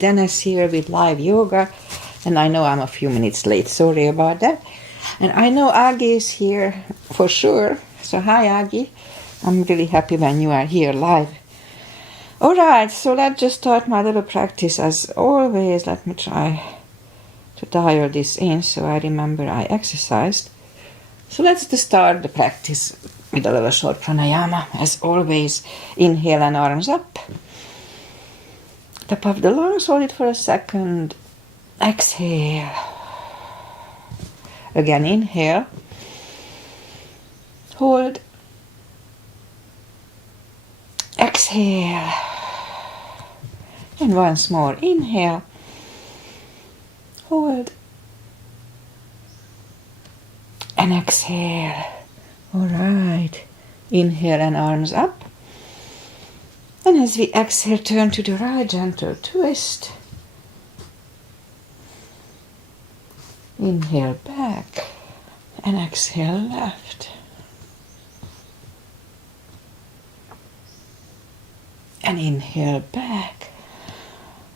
Dennis here with live yoga, and I know I'm a few minutes late, sorry about that. And I know Aggie is here for sure, so hi Aggie. I'm really happy when you are here live. Alright, so let's just start my little practice as always. Let me try to dial this in so I remember I exercised. So let's just start the practice with a little short pranayama. As always, inhale and arms up. Top of the lungs, hold it for a second. Exhale. Again, inhale. Hold. Exhale. And once more, inhale. Hold. And exhale. All right. Inhale and arms up. And as we exhale, turn to the right, gentle twist. Inhale back. And exhale left. And inhale back.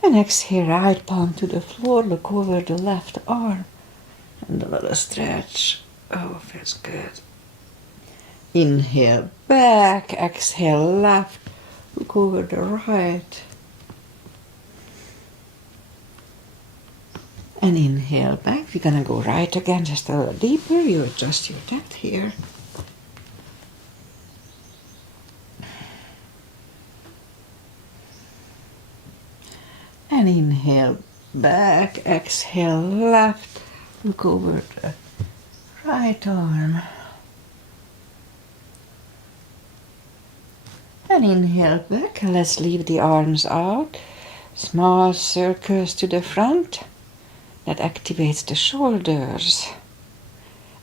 And exhale right palm to the floor. Look over the left arm. And a little stretch. Oh, feels good. Inhale back, exhale left, look over the right. And inhale back. We're gonna go right again, just a little deeper. You adjust your depth here. And inhale back, exhale left, look over the right arm. And inhale back, and let's leave the arms out. Small circles to the front. That activates the shoulders.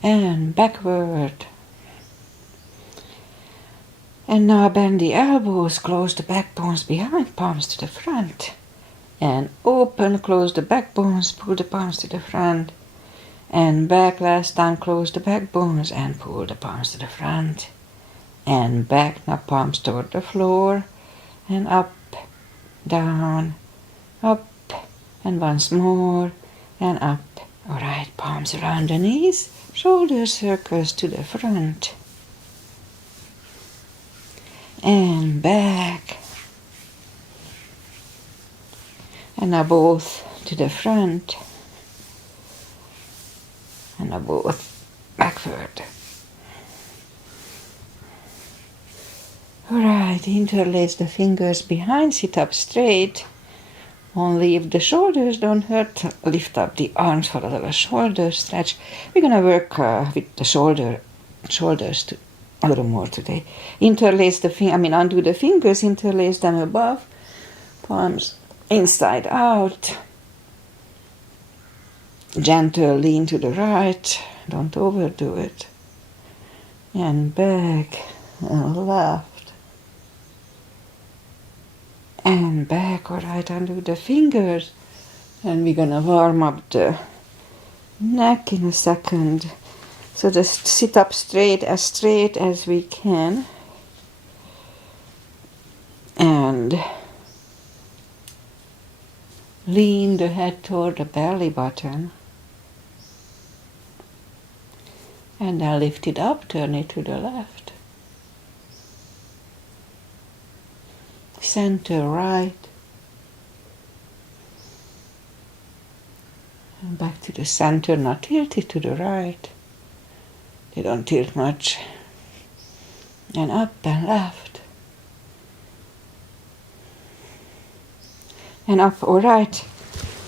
And backward. And now bend the elbows, close the backbones behind, palms to the front. And open, close the backbones, pull the palms to the front. And back, last time, close the backbones and pull the palms to the front. And back, now palms toward the floor. And up, down, up, and once more, and up. Alright, palms around the knees, shoulder circles to the front. And back. And now both to the front. And now both backward. Alright, interlace the fingers behind, sit up straight. Only if the shoulders don't hurt, lift up the arms for a little shoulder stretch. We're gonna work with the shoulders a little more today. Interlace the undo the fingers, interlace them above, palms inside out. Gentle lean to the right, don't overdo it. And back, and left. And back, alright, undo the fingers. And we're gonna warm up the neck in a second. So just sit up straight as we can. And lean the head toward the belly button. And now lift it up, turn it to the left. Center right. And back to the center, now tilt it to the right. They don't tilt much. And up and left. And up, alright.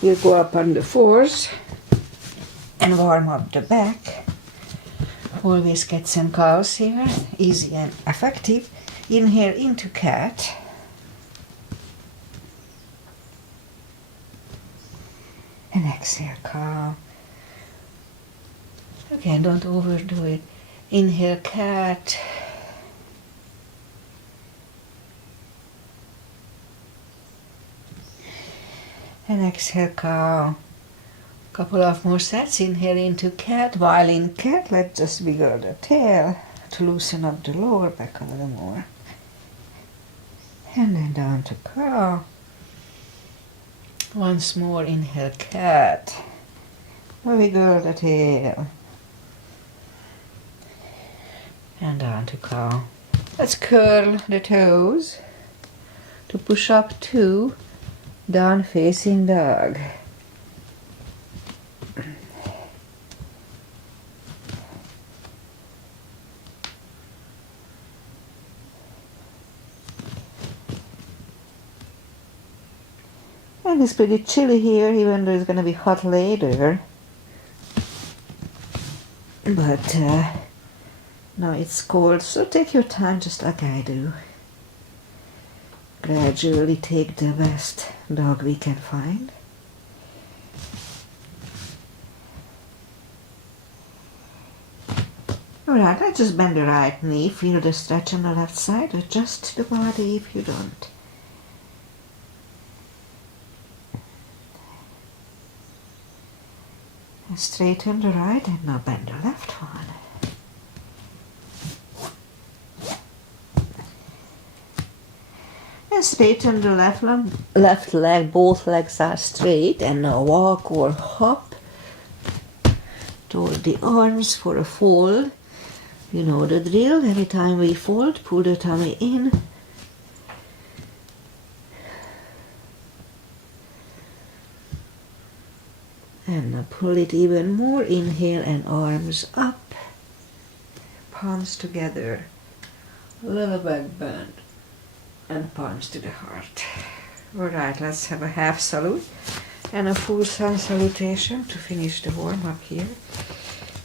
We'll go up on the fours and warm up the back. Always cats and cows here, easy and effective. Inhale into cat. And exhale, cow. Again, don't overdo it. Inhale, cat. And exhale, cow. Couple of more sets. Inhale into cat. While in cat, let's just wiggle the tail to loosen up the lower back a little more. And then down to cow. Once more, inhale cat. Wiggle the tail. And down to cow. Let's curl the toes to push up to down facing dog. And it's pretty chilly here, even though it's going to be hot later. But now it's cold, so take your time just like I do. Gradually take the best dog we can find. Alright, let's just bend the right knee, feel the stretch on the left side, adjust the body if you don't. And straighten the right and now bend the left one. And straighten the left leg, both legs are straight, and now walk or hop toward the arms for a fold. You know the drill. Every time we fold, pull the tummy in. And now pull it even more. Inhale and arms up. Palms together. A little back bend. And palms to the heart. Alright, let's have a half salute and a full sun salutation to finish the warm up here.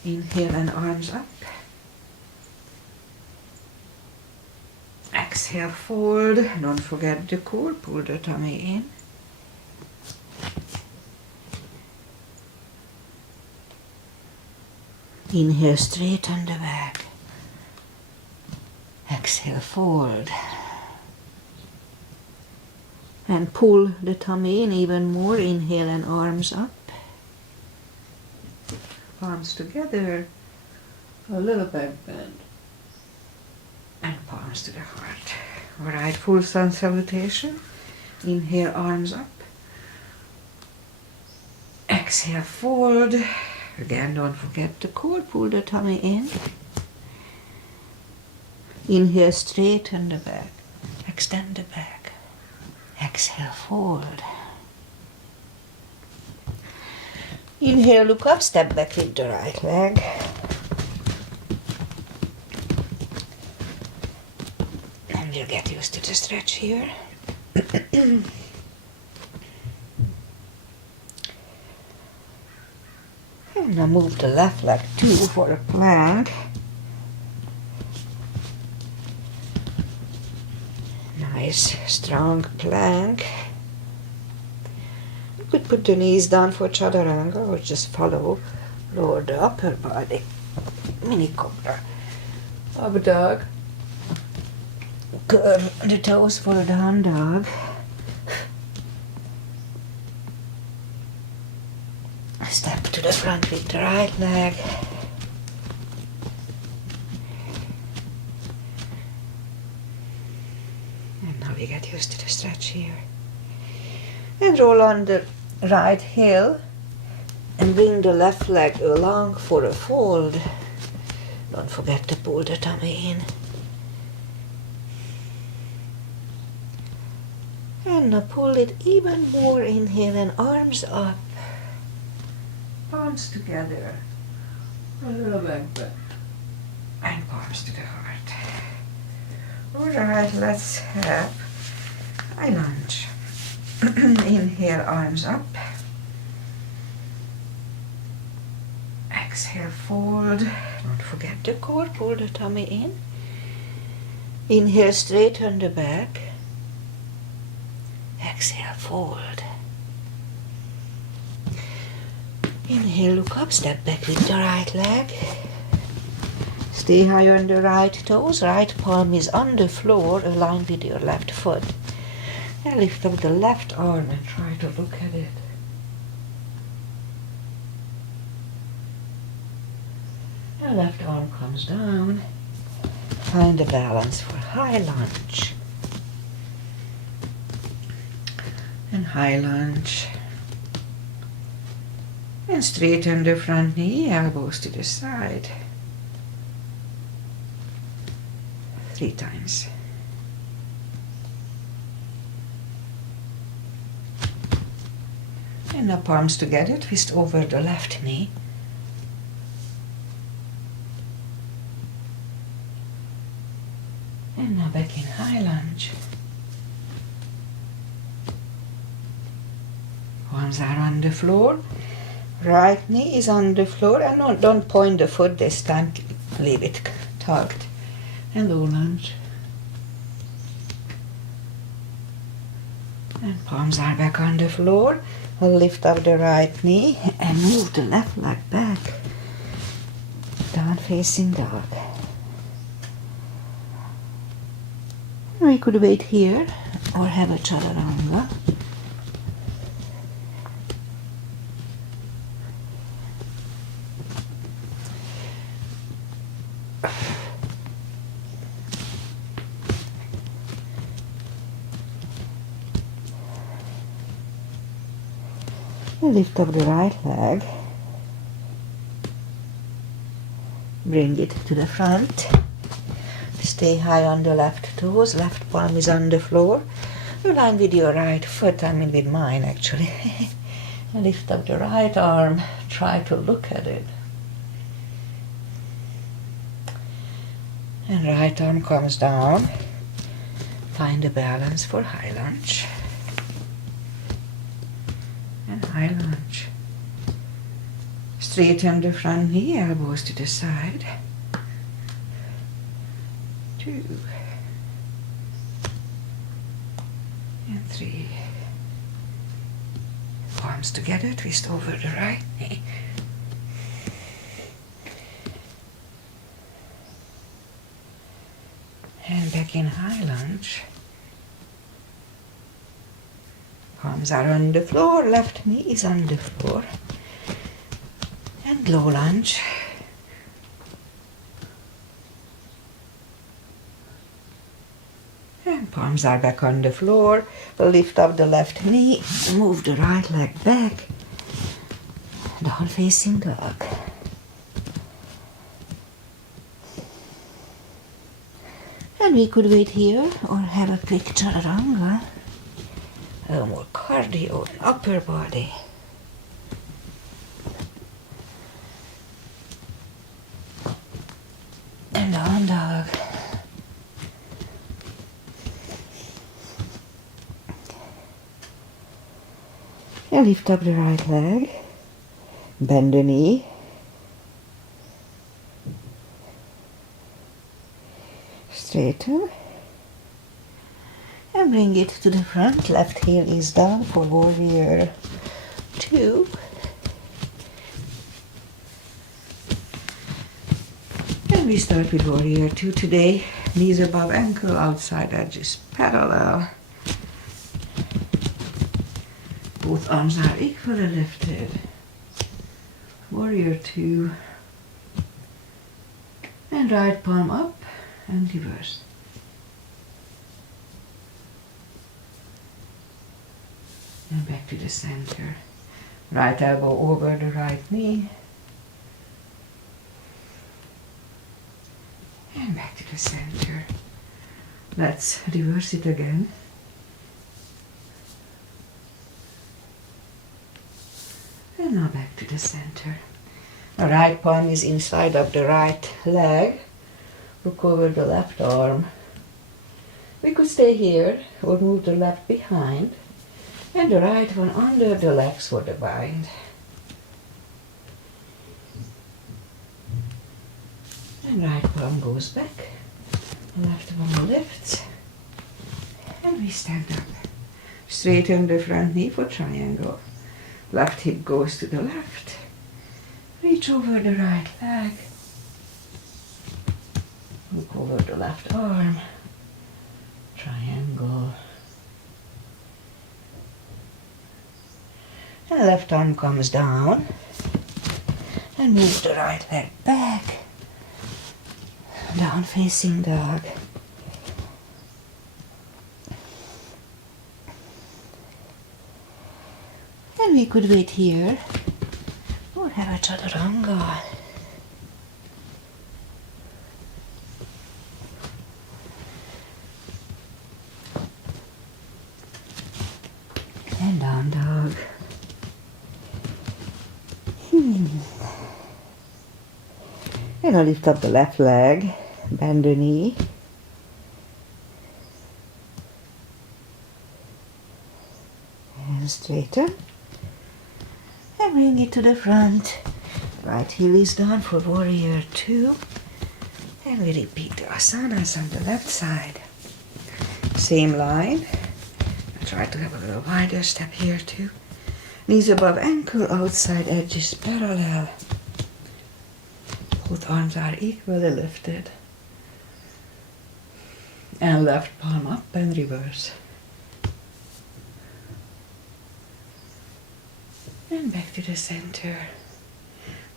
Inhale and arms up. Exhale, fold. Don't forget the core. Pull the tummy in. Inhale, straighten the back. Exhale, fold. And pull the tummy in even more. Inhale and arms up. Palms together. A little back bend. And palms to the heart. Alright, full sun salutation. Inhale, arms up. Exhale, fold. Again, don't forget the core. Pull the tummy in. Inhale, straighten the back. Extend the back. Exhale, fold. Inhale, look up, step back with the right leg. And you'll get used to the stretch here. And now move the left leg too for a plank. Nice, strong plank. You could put the knees down for chaturanga or just follow, lower the upper body. Mini cobra. Up dog. Curve the toes for a down dog. Step to the front with the right leg. And now we get used to the stretch here. And roll on the right heel and bring the left leg along for a fold. Don't forget to pull the tummy in. And now pull it even more. Inhale and arms up. Palms together. A little back bend. And palms to the heart. Alright, let's have high lunge. Inhale, arms up. Exhale, fold. Don't forget the core. Pull the tummy in. Inhale, straighten the back. Exhale, fold. Inhale, look up, step back with the right leg. Stay high on the right toes. Right palm is on the floor, aligned with your left foot. And lift up the left arm and try to look at it. The left arm comes down. Find the balance for high lunge. And high lunge. And straighten the front knee, elbows to the side. 3 times. And now palms together, twist over the left knee. And now back in high lunge. Arms are on the floor. Right knee is on the floor, and don't point the foot this time, leave it tucked. And low lunge. And palms are back on the floor. I'll lift up the right knee and move the left leg back. Down facing dog. We could wait here or have a chaturanga. Lift up the right leg, bring it to the front, stay high on the left toes, left palm is on the floor, align with your right foot, with mine actually. Lift up the right arm, try to look at it. And right arm comes down, find a balance for high lunge. And high lunge. Straighten the front knee, elbows to the side. 2 and 3. Palms together, twist over the right knee. And back in high lunge. Palms are on the floor, left knee is on the floor. And low lunge. And palms are back on the floor. Lift up the left knee, move the right leg back. Down facing dog. And we could wait here or have a quick chaturanga. A little more cardio in upper body. And down dog. And lift up the right leg. Bend the knee. Straighten. And bring it to the front. Left heel is down for warrior 2. And we start with warrior 2 today. Knees above ankle, outside edges parallel. Both arms are equally lifted. Warrior 2. And right palm up and reverse. And back to the center. Right elbow over the right knee. And back to the center. Let's reverse it again. And now back to the center. The right palm is inside of the right leg. Look over the left arm. We could stay here or move the left behind. And the right one under the legs for the bind. And right palm goes back. Left one lifts. And we stand up. Straighten the front knee for triangle. Left hip goes to the left. Reach over the right leg. Look over the left arm. Triangle. And left arm comes down. And move the right leg back. Down facing dog. And we could wait here have a chaturanga. And down dog. And I'll lift up the left leg, bend the knee. And straighten. And bring it to the front. Right heel is down for warrior 2. And we repeat the asanas on the left side. Same line. I try to have a little wider step here too. Knees above ankle, outside edges parallel. Both arms are equally lifted. And left palm up and reverse. And back to the center.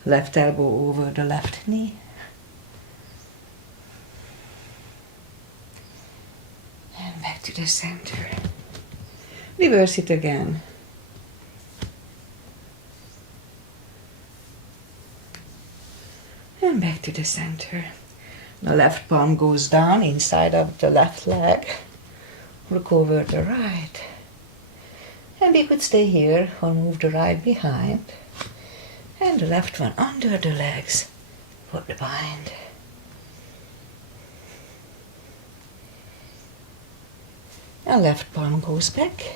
Left elbow over the left knee. And back to the center. Reverse it again. And back to the center. The left palm goes down inside of the left leg. Look over the right. And we could stay here or move the right behind. And the left one under the legs for the bind. And left palm goes back.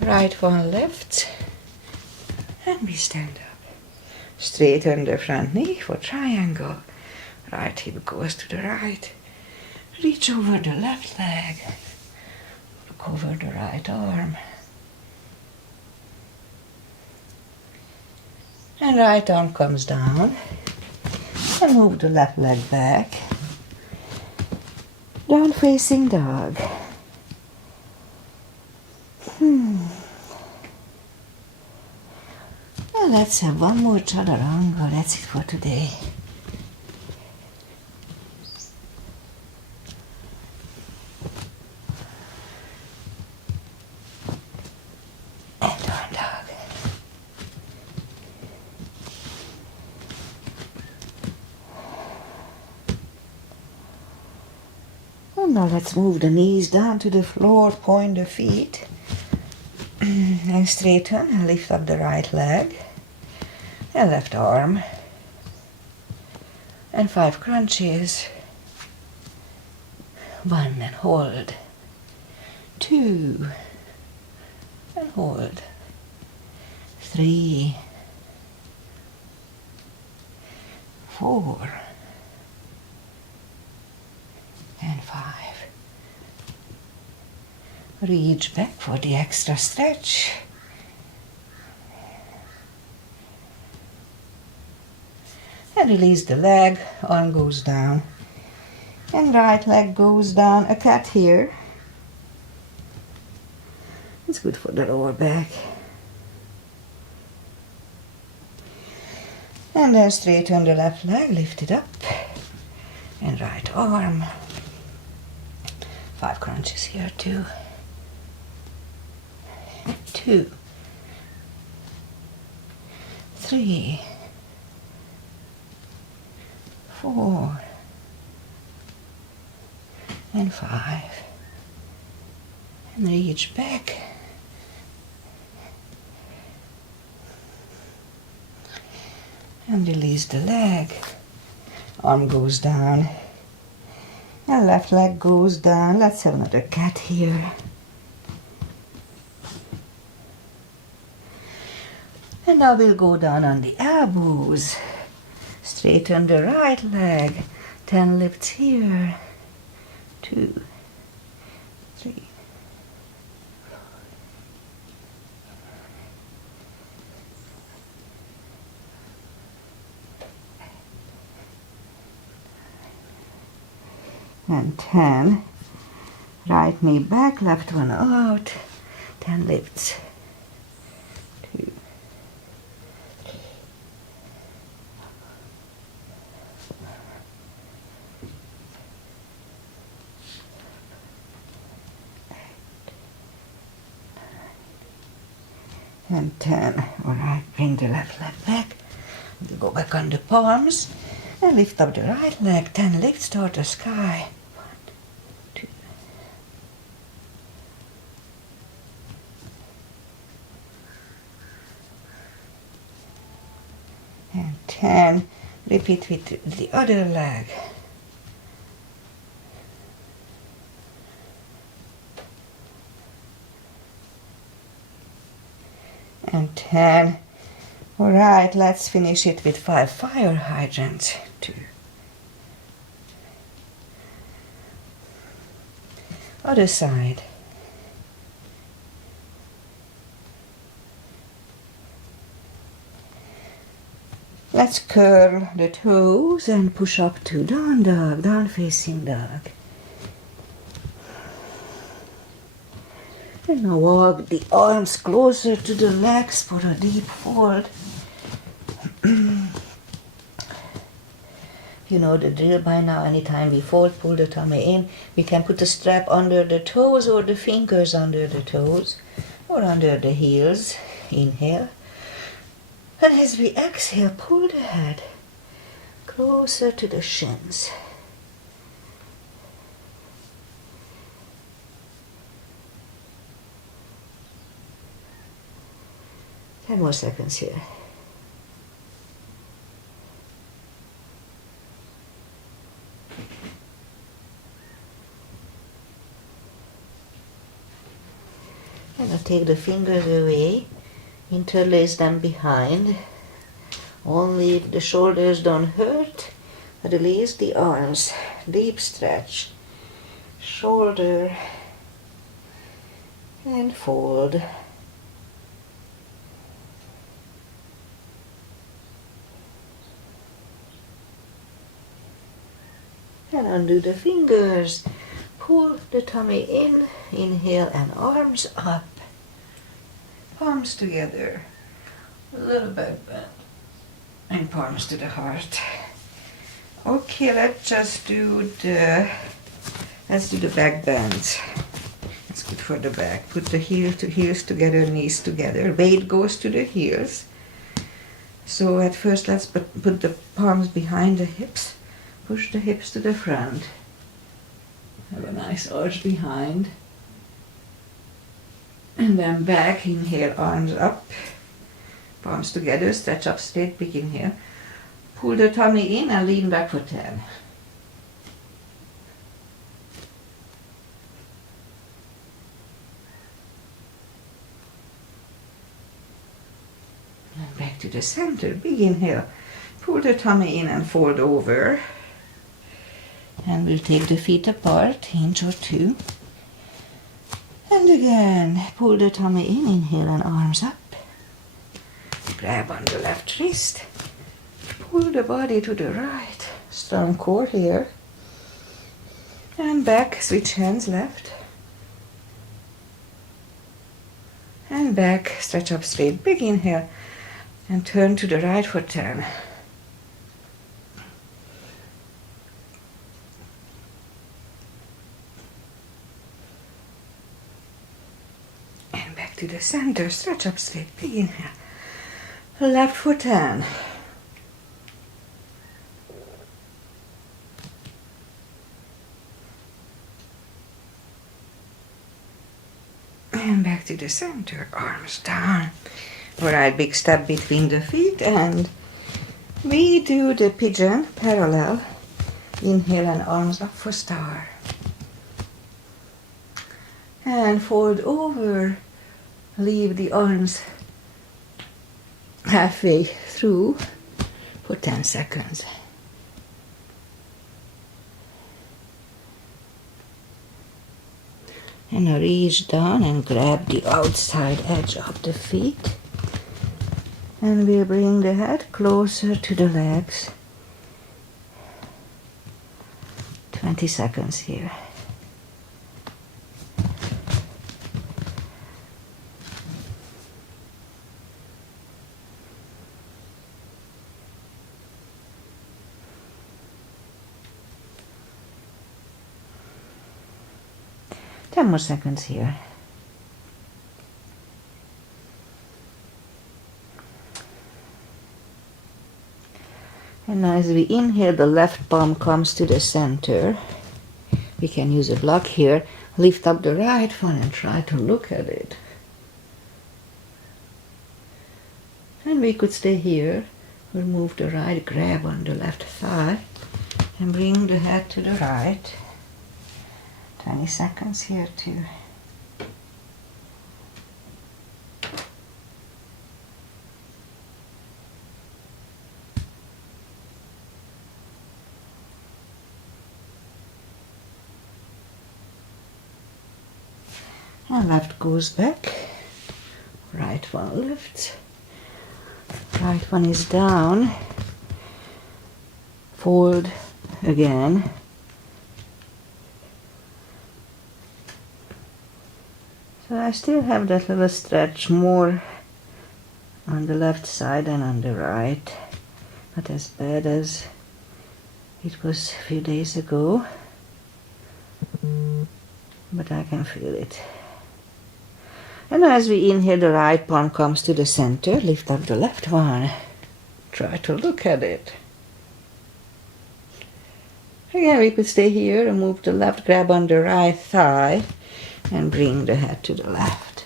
Right one lifts. And we stand up. Straighten the front knee for triangle. Right hip goes to the right. Reach over the left leg. Look over the right arm. And right arm comes down. And move the left leg back. Down facing dog. Well, let's have one more chaturanga. That's it for today. And down dog. And now let's move the knees down to the floor, point the feet. And straighten and lift up the right leg. And left arm. And 5 crunches. 1 and hold. 2 and hold. 3, 4 and 5. Reach back for the extra stretch. And release the leg, arm goes down. And right leg goes down, a cat here. It's good for the lower back. And then straighten the left leg, lift it up. And right arm. 5 crunches here too. 2, 3, 4 and 5. And reach back. And release the leg. Arm goes down. And left leg goes down. Let's have another cat here. And now we'll go down on the elbows. Straighten the right leg. 10 lifts here. 2, 3. And 10. Right knee back, left one out. 10 lifts. 2, 3. And 10. All right, bring the left leg back. Go back on the palms and lift up the right leg. 10 lifts toward the sky. 1, 2. And 10. Repeat with the other leg. And 10. Alright, let's finish it with 5 fire hydrants. 2. Other side. Let's curl the toes and push up to down dog, down facing dog. And now walk the arms closer to the legs for a deep fold. You know the drill by now. Anytime we fold, pull the tummy in. We can put the strap under the toes or the fingers under the toes or under the heels. Inhale. And as we exhale, pull the head closer to the shins. Ten more seconds here. And I'll take the fingers away, interlace them behind. Only if the shoulders don't hurt, release the arms. Deep stretch. Shoulder and fold. And undo the fingers. Pull the tummy in. Inhale and arms up. Palms together. A little back bend. And palms to the heart. Okay, let's do the back bends. It's good for the back. Put the heels together, knees together. Weight goes to the heels. So at first let's put the palms behind the hips. Push the hips to the front. Have a nice arch behind. And then back, inhale, arms up. Palms together, stretch up straight, big inhale. Pull the tummy in and lean back for 10. And back to the center, big inhale. Pull the tummy in and fold over. And we'll take the feet apart, inch or 2. And again, pull the tummy in, inhale and arms up. Grab on the left wrist. Pull the body to the right. Strong core here. And back, switch hands left. And back, stretch up straight, big inhale. And turn to the right for 10. And back to the center, stretch up straight, big inhale. Left for 10. And back to the center, arms down. Alright, big step between the feet and we do the pigeon parallel. Inhale and arms up for star. And fold over, leave the arms halfway through for 10 seconds. And now reach down and grab the outside edge of the feet. And we'll bring the head closer to the legs. 20 seconds here. Ten more seconds here. And as we inhale, the left palm comes to the center. We can use a block here. Lift up the right one and try to look at it. And we could stay here. We'll move the right, grab on the left thigh and bring the head to the right. 20 seconds here too. And left goes back, right one lifts, right one is down, fold again, so I still have that little stretch more on the left side than on the right, not as bad as it was a few days ago, but I can feel it. And as we inhale, the right palm comes to the center. Lift up the left one. Try to look at it. Again, we could stay here and move the left, grab on the right thigh, and bring the head to the left.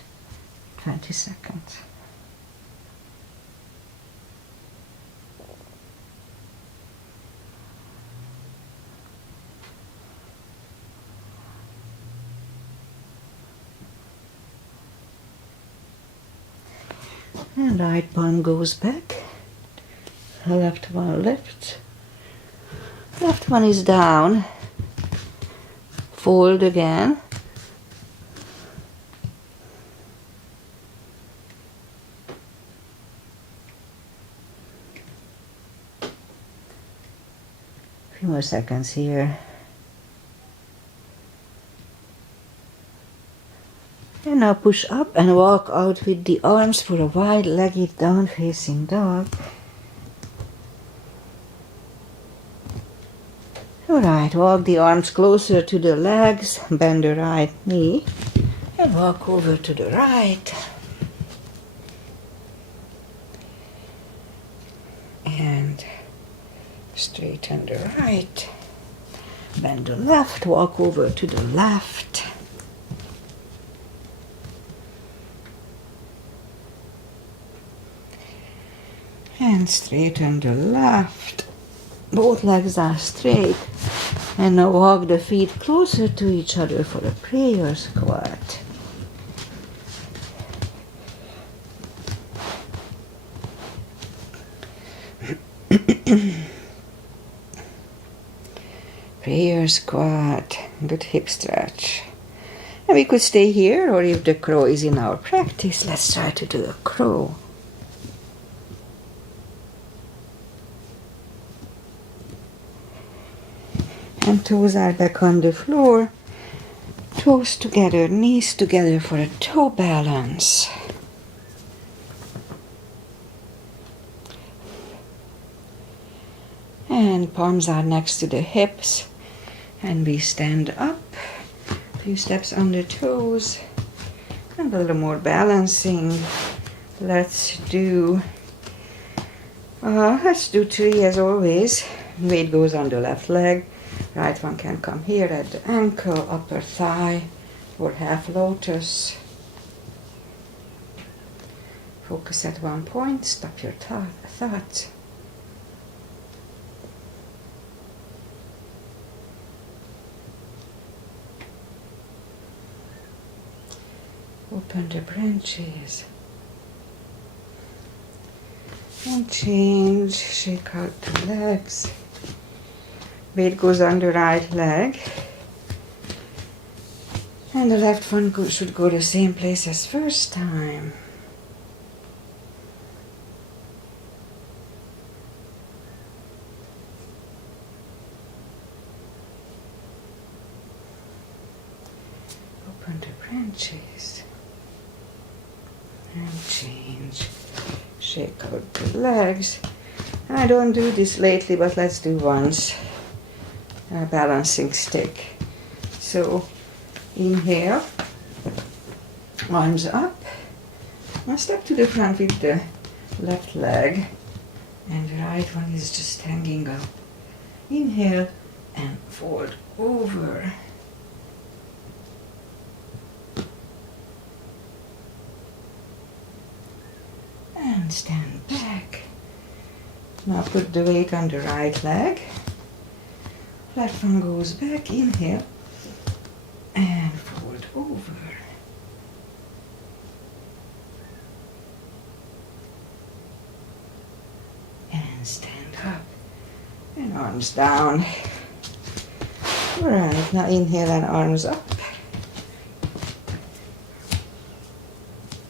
20 seconds. And right palm goes back, left one lifts, left one is down, fold again, a few more seconds here. And now push up and walk out with the arms for a wide-legged down-facing dog. Alright, walk the arms closer to the legs, bend the right knee, and walk over to the right. And straighten the right. Bend the left, walk over to the left. And straighten the left. Both legs are straight. And now walk the feet closer to each other for a prayer squat. Prayer squat. Good hip stretch. And we could stay here, or if the crow is in our practice, let's try to do a crow. And toes are back on the floor, toes together, knees together for a toe balance. And palms are next to the hips, and we stand up, a few steps on the toes, and a little more balancing. Let's do 3 as always. Weight goes on the left leg. Right one can come here at the ankle, upper thigh, or half lotus. Focus at one point, stop your thoughts. Open the branches. And change, shake out the legs. Weight goes on the right leg. And the left one should go the same place as first time. Open the branches. And change. Shake out the legs. I don't do this lately, but let's do once. A balancing stick. So inhale, arms up, and step to the front with the left leg, And the right one is just hanging up. Inhale and fold over. And stand back. Now put the weight on the right leg. Left one goes back, inhale, and fold over. And stand up. And arms down. Alright, now inhale and arms up.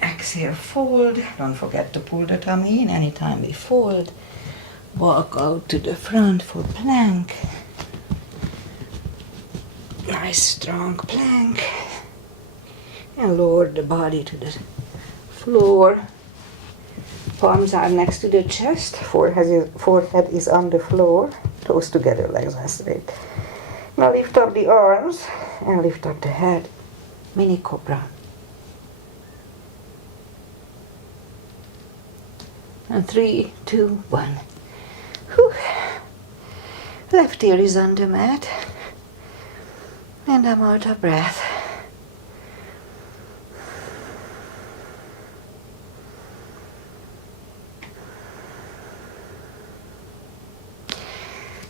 Exhale, fold. Don't forget to pull the tummy in anytime we fold. Walk out to the front for plank. Nice strong plank. And lower the body to the floor. Palms are next to the chest. Forehead is on the floor. Toes together, legs are straight. Now lift up the arms and lift up the head. Mini cobra. And 3, 2, 1. Whew. Left ear is on the mat. And I'm out of breath.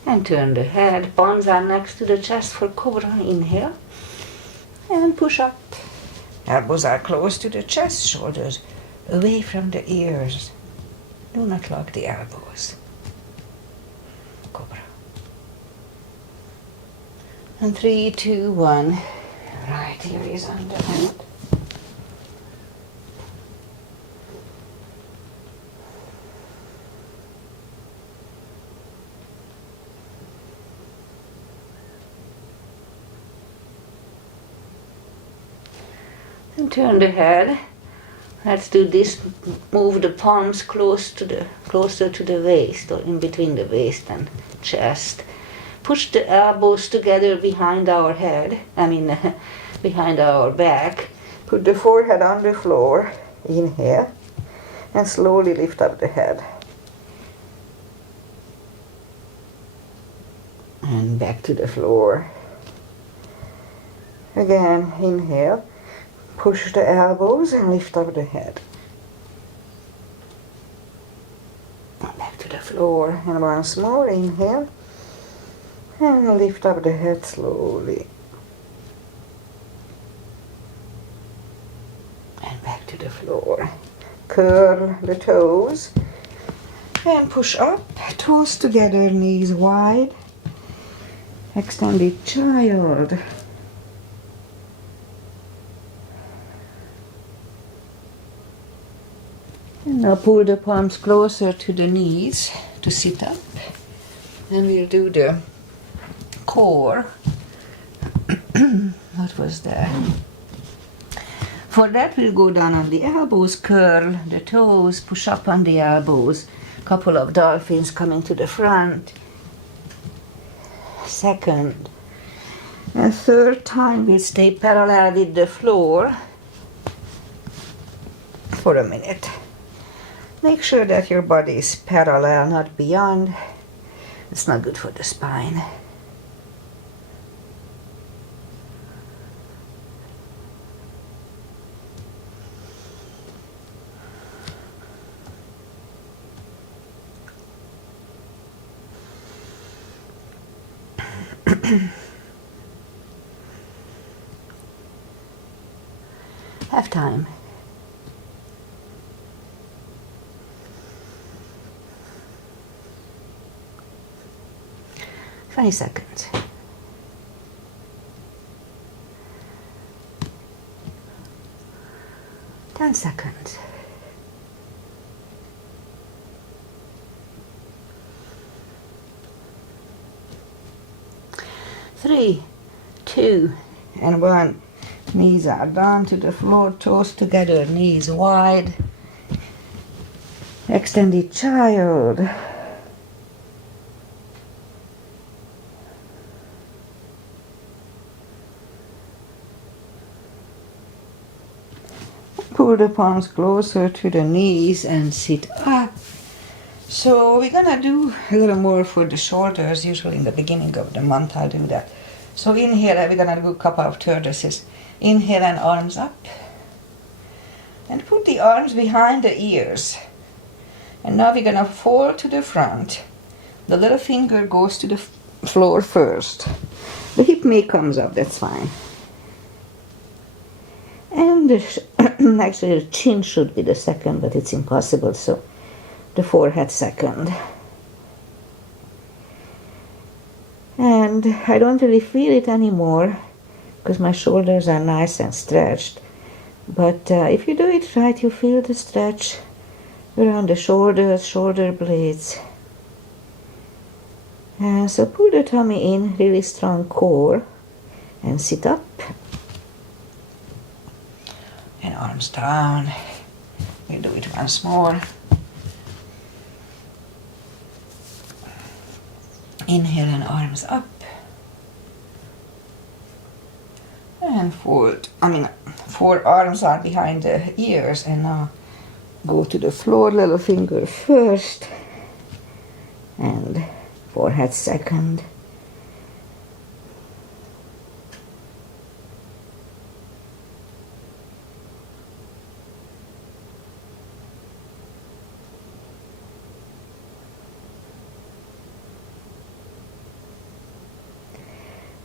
And turn the head. Palms are next to the chest for cobra. Inhale. And push up. Elbows are close to the chest. Shoulders away from the ears. Do not lock the elbows. Cobra. And 3, 2, 1. Right here is on the mat. And turn the head. Let's do this. Move the palms closer to the waist, or in between the waist and chest. Push the elbows together behind our head. Behind our back. Put the forehead on the floor. Inhale. And slowly lift up the head. And back to the floor. Again, inhale. Push the elbows and lift up the head. Back to the floor. And once more, inhale. And lift up the head slowly. And back to the floor. Curl the toes. And push up. Toes together, knees wide. Extended child. And now pull the palms closer to the knees to sit up. And we'll do the core. What was that? For that we'll go down on the elbows, curl the toes, push up on the elbows. Couple of dolphins coming to the front. Second. And third time we'll stay parallel with the floor for a minute. Make sure that your body is parallel, not beyond. It's not good for the spine. Have time. Twenty seconds. Ten seconds. Three, 2, and 1. Knees are down to the floor, toes together, knees wide. Extended child. Pull the palms closer to the knees and sit up. So we're gonna do a little more for the shoulders. Usually in the beginning of the month I'll do that. So inhale, we're gonna do a couple of tortoises. Inhale and arms up. And put the arms behind the ears. And now we're gonna fold to the front. The little finger goes to the floor first. The hip may comes up, that's fine. And actually the chin should be the second, but it's impossible, so the forehead second. And I don't really feel it anymore because my shoulders are nice and stretched. But if you do it right, you feel the stretch around the shoulders, shoulder blades. And so pull the tummy in, really strong core, and sit up. And arms down. We'll do it once more. Inhale and arms up. And fold. Four arms are behind the ears, and now go to the floor, little finger first, and forehead second.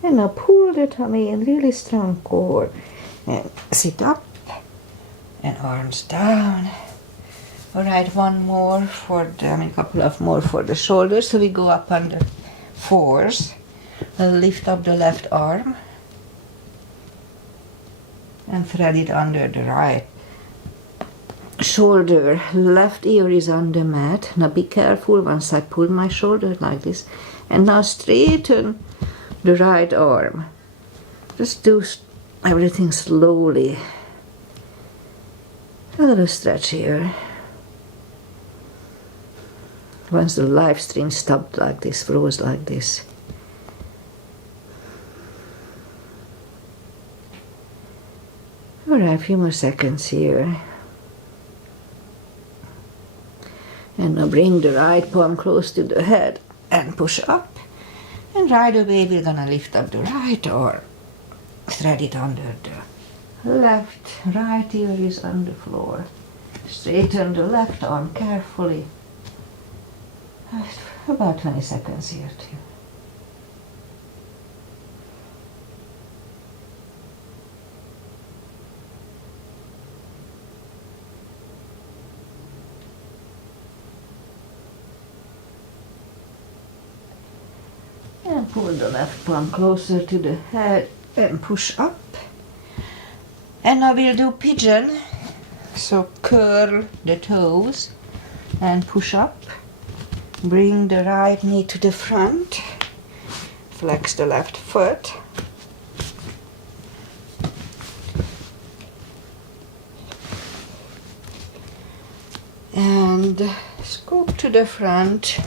And now pull the tummy in, really strong core, and sit up, and arms down. All right, one more for the, a couple of more for the shoulders. So we go up on the fours, lift up the left arm, and thread it under the right shoulder. Left ear is on the mat. Now be careful once I pull my shoulder like this, and now straighten the right arm. Just do everything slowly. A little stretch here. Once the live stream stopped like this, froze like this. Alright, a few more seconds here. And now bring the right palm close to the head and push up. And right away we're gonna lift up the right arm. Thread it under the left. Right ear is on the floor. Straighten the left arm carefully. About 20 seconds here too. And pull the left palm closer to the head and push up. And now we'll do pigeon. So curl the toes and push up. Bring the right knee to the front. Flex the left foot. And scoop to the front.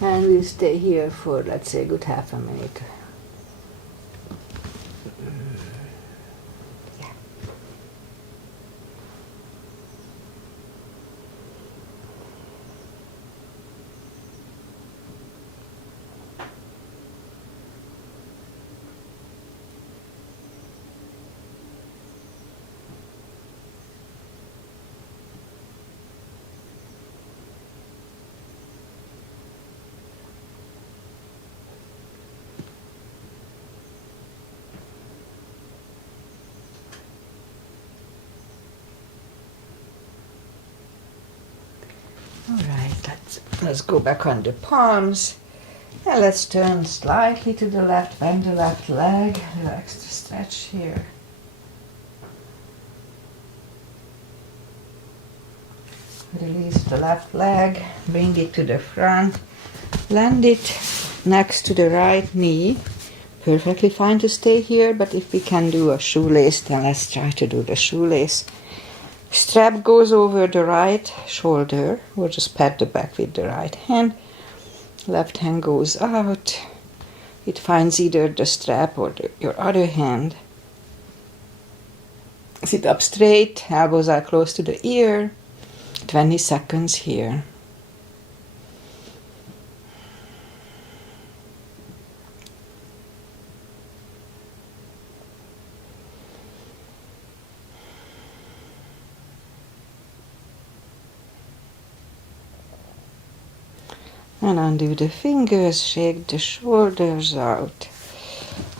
And we'll stay here for, let's say, a good half a minute. Yeah. Alright, let's go back on the palms. And let's turn slightly to the left, bend the left leg, relax the stretch here. Release the left leg, bring it to the front, land it next to the right knee. Perfectly fine to stay here, but if we can do a shoelace, then let's try to do the shoelace. Strap goes over the right shoulder, or just pat the back with the right hand. Left hand goes out. It finds either the strap or your other hand. Sit up straight, elbows are close to the ear. 20 seconds here. And undo the fingers, shake the shoulders out.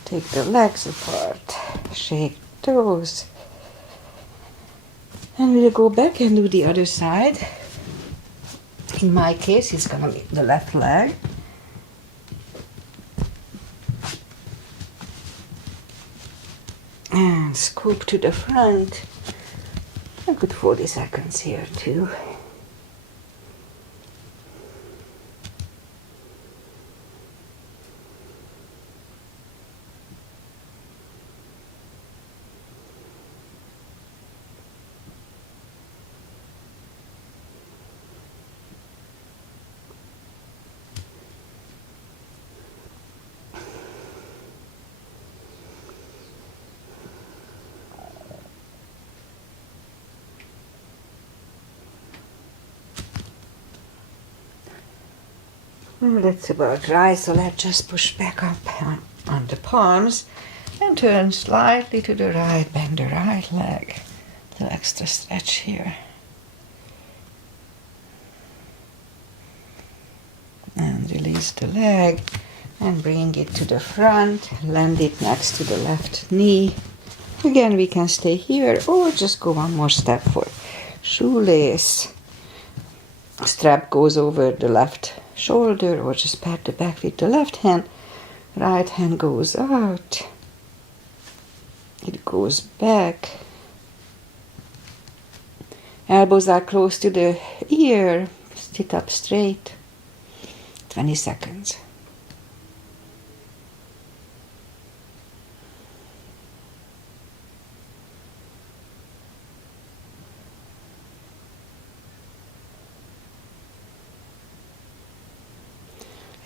Take the legs apart, shake toes. And we'll go back and do the other side. In my case, it's gonna be the left leg. And scoop to the front. A good 40 seconds here too. That's about right, so let's just push back up on the palms and turn slightly to the right, bend the right leg. A little extra stretch here. And release the leg and bring it to the front, land it next to the left knee. Again, we can stay here or just go one more step for shoelace. Strap goes over the left shoulder or just pat the back with the left hand. Right hand goes out. It goes back. Elbows are close to the ear. Sit up straight. 20 seconds.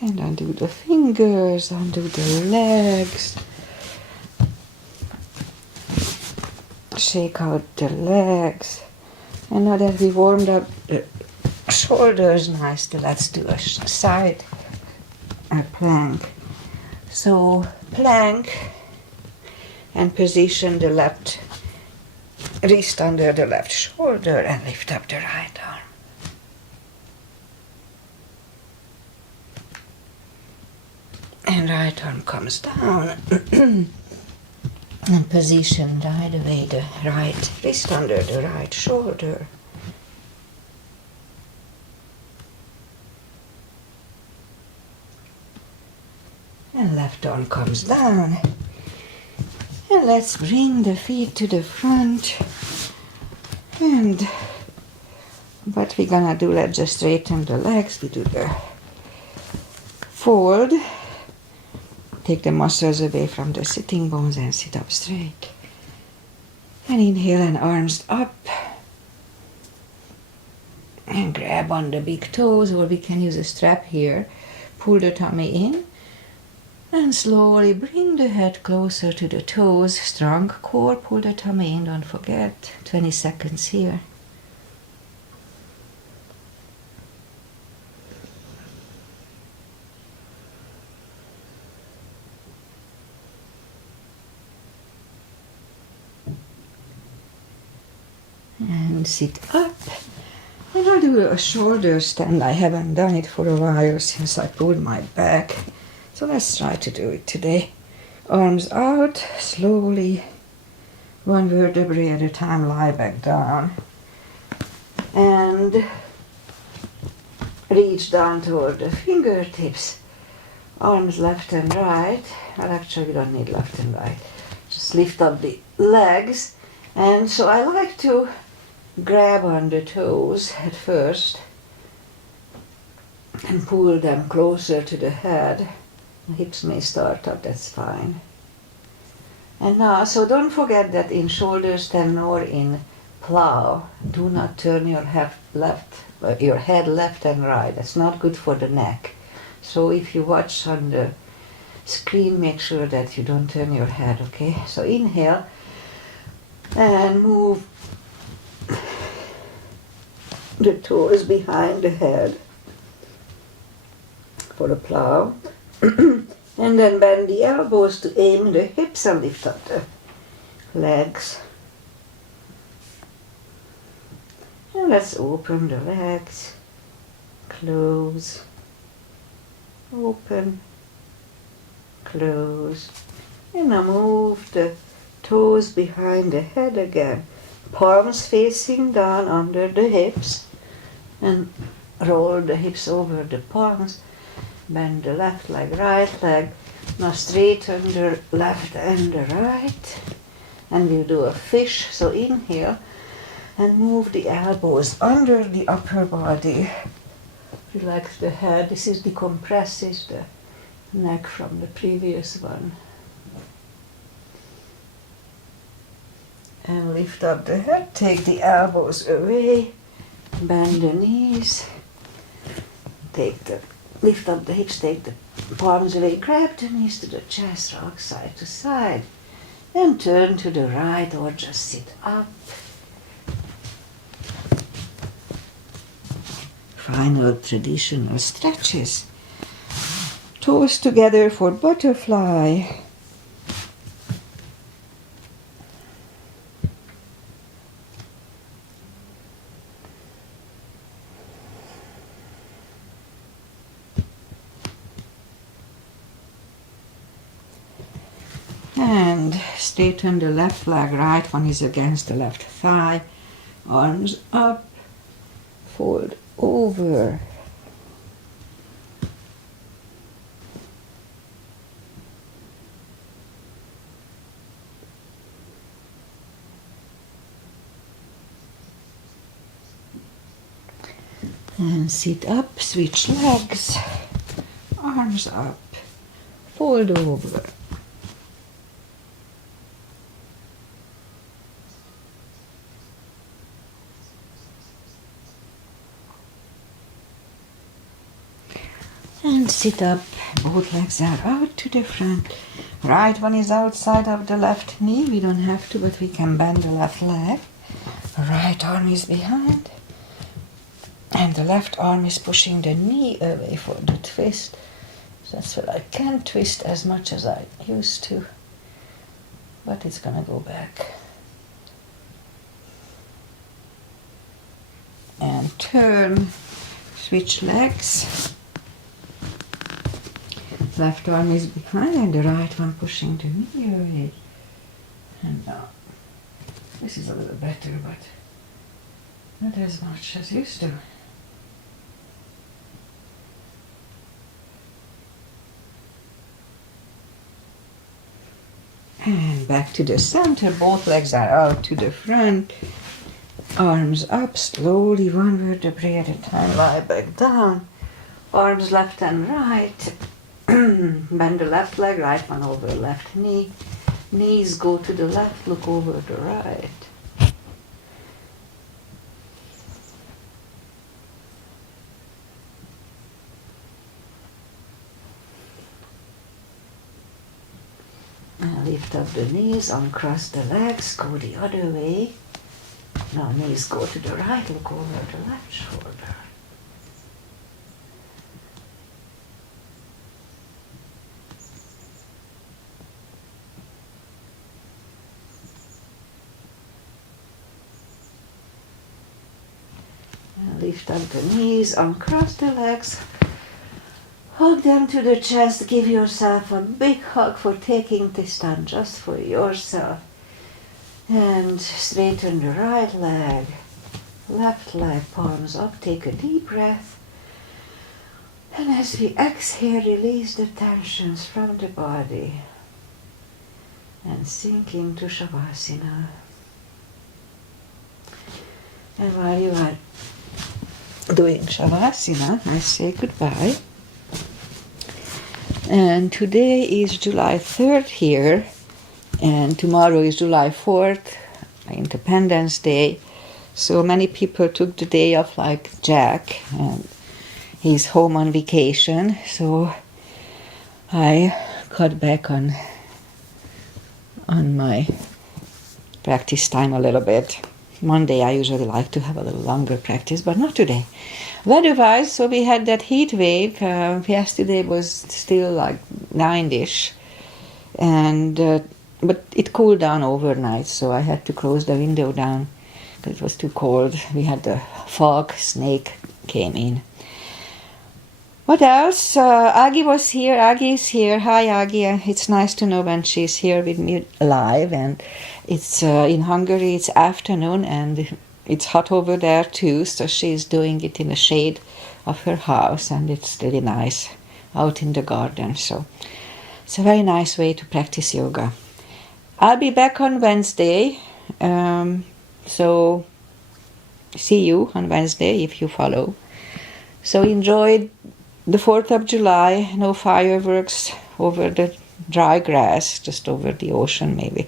And undo the fingers, undo the legs. Shake out the legs. And now that we warmed up the shoulders nicely, let's do a side plank. So plank and position the left wrist under the left shoulder and lift up the right arm. And right arm comes down and position right away the right wrist under the right shoulder. And left arm comes down. And let's bring the feet to the front. And what we're gonna do, let's just straighten the legs. We do the fold. Take the muscles away from the sitting bones and sit up straight. And inhale and arms up. And grab on the big toes, or we can use a strap here. Pull the tummy in. And slowly bring the head closer to the toes. Strong core, pull the tummy in, don't forget. 20 seconds here. And sit up. And I'll do a shoulder stand. I haven't done it for a while since I pulled my back. So let's try to do it today. Arms out, slowly, one vertebrae at a time, lie back down. And reach down toward the fingertips. Arms left and right. Well, actually we don't need left and right. Just lift up the legs. And so I like to grab on the toes at first and pull them closer to the head. The hips may start up, that's fine. And now, so don't forget that in shoulder stand or in plow, do not turn your head left and right. That's not good for the neck. So if you watch on the screen, make sure that you don't turn your head, okay? So inhale, And move the toes behind the head for the plow. And then bend the elbows to aim the hips and lift up the legs. And let's open the legs, close, open, close. And now move the toes behind the head again. Palms facing down under the hips. And roll the hips over the palms. Bend the left leg, right leg. Now straighten the left and the right. And we'll do a fish. So inhale and move the elbows under the upper body. Relax the head. This is decompresses the neck from the previous one. And lift up the head. Take the elbows away. Bend the knees. Lift up the hips, take the palms away, grab the knees to the chest, rock side to side. And turn to the right or just sit up. Final traditional stretches. Toes together for butterfly. And straighten the left leg, right one is against the left thigh. Arms up, fold over. And sit up, switch legs, arms up, fold over. And sit up, both legs are out to the front. Right one is outside of the left knee, we don't have to, but we can bend the left leg. Right arm is behind. And the left arm is pushing the knee away for the twist. So that's what I can't twist as much as I used to. But it's gonna go back. And turn, switch legs. Left arm is behind and the right one pushing the knee away. And now, this is a little better, but not as much as used to. And back to the center, both legs are out to the front. Arms up, slowly, one vertebrae at a time, lie back down. Arms left and right. Bend the left leg, right one over left knee. Knees go to the left, look over the right. And lift up the knees, uncross the legs, go the other way. Now knees go to the right, look over the left shoulder. And lift up the knees, uncross the legs. Hug them to the chest, give yourself a big hug for taking this time just for yourself. And straighten the right leg, left leg, palms up, take a deep breath. And as we exhale, release the tensions from the body. And sink into Shavasana. And while you are doing Shavasana, I say goodbye. And today is July 3rd here, and tomorrow is July 4th, Independence Day. So many people took the day off like Jack, and he's home on vacation. So I cut back on my practice time a little bit. Monday I usually like to have a little longer practice, but not today. Weather-wise, so we had that heat wave. Yesterday was still like 9-ish, and but it cooled down overnight, so I had to close the window down because it was too cold. We had the fog, snake came in. What else? Aggie was here. Aggie is here. Hi, Aggie. It's nice to know when she's here with me live. And it's in Hungary. It's afternoon, and it's hot over there too. So she's doing it in the shade of her house, and it's really nice out in the garden. So it's a very nice way to practice yoga. I'll be back on Wednesday. So see you on Wednesday if you follow. So enjoy the 4th of July, no fireworks over the dry grass, just over the ocean maybe.